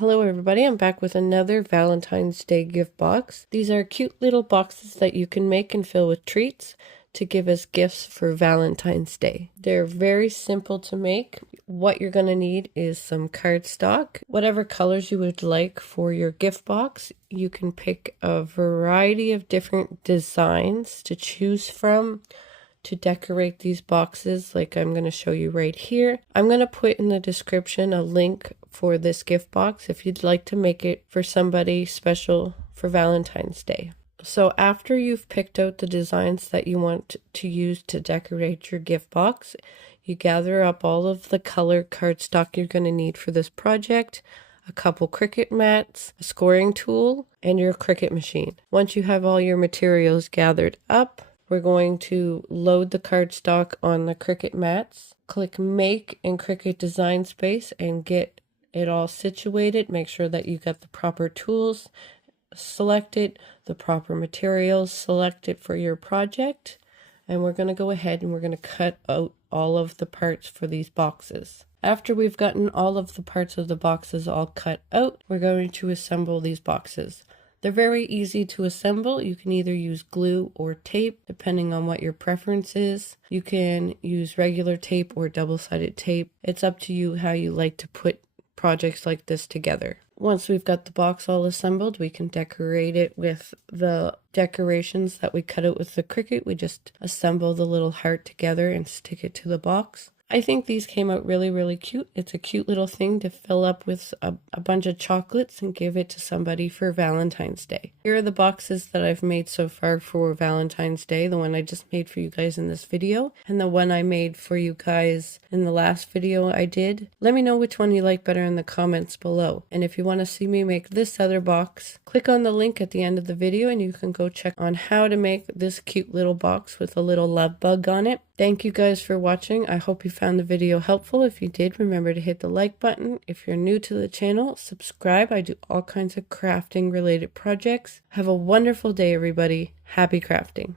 Hello everybody, I'm back with another Valentine's Day gift box. These are cute little boxes that you can make and fill with treats to give as gifts for Valentine's Day. They're very simple to make. What you're going to need is some cardstock, whatever colors you would like for your gift box. You can pick a variety of different designs to choose from to decorate these boxes like I'm going to show you right here. I'm going to put in the description a link for this gift box if you'd like to make it for somebody special for Valentine's Day. So after you've picked out the designs that you want to use to decorate your gift box, you gather up all of the color cardstock you're going to need for this project, a couple Cricut mats, a scoring tool, and your Cricut machine. Once you have all your materials gathered up, we're going to load the cardstock on the Cricut mats. Click Make in Cricut Design Space and get it all situated. Make sure that you got the proper tools selected, the proper materials selected for your project. And we're going to go ahead and we're going to cut out all of the parts for these boxes. After we've gotten all of the parts of the boxes all cut out, we're going to assemble these boxes. They're very easy to assemble. You can either use glue or tape, depending on what your preference is. You can use regular tape or double-sided tape. It's up to you how you like to put projects like this together. Once we've got the box all assembled, we can decorate it with the decorations that we cut out with the Cricut. We just assemble the little heart together and stick it to the box. I think these came out really cute. It's a cute little thing to fill up with a bunch of chocolates and give it to somebody for Valentine's Day. Here are the boxes that I've made so far for Valentine's Day. The one I just made for you guys in this video and the one I made for you guys in the last video I did. Let me know which one you like better in the comments below. And if you want to see me make this other box, click on the link at the end of the video and you can go check on how to make this cute little box with a little love bug on it. Thank you guys for watching. I hope you found the video helpful. If you did, remember to hit the like button. If you're new to the channel, subscribe. I do all kinds of crafting related projects. Have a wonderful day, everybody. Happy crafting.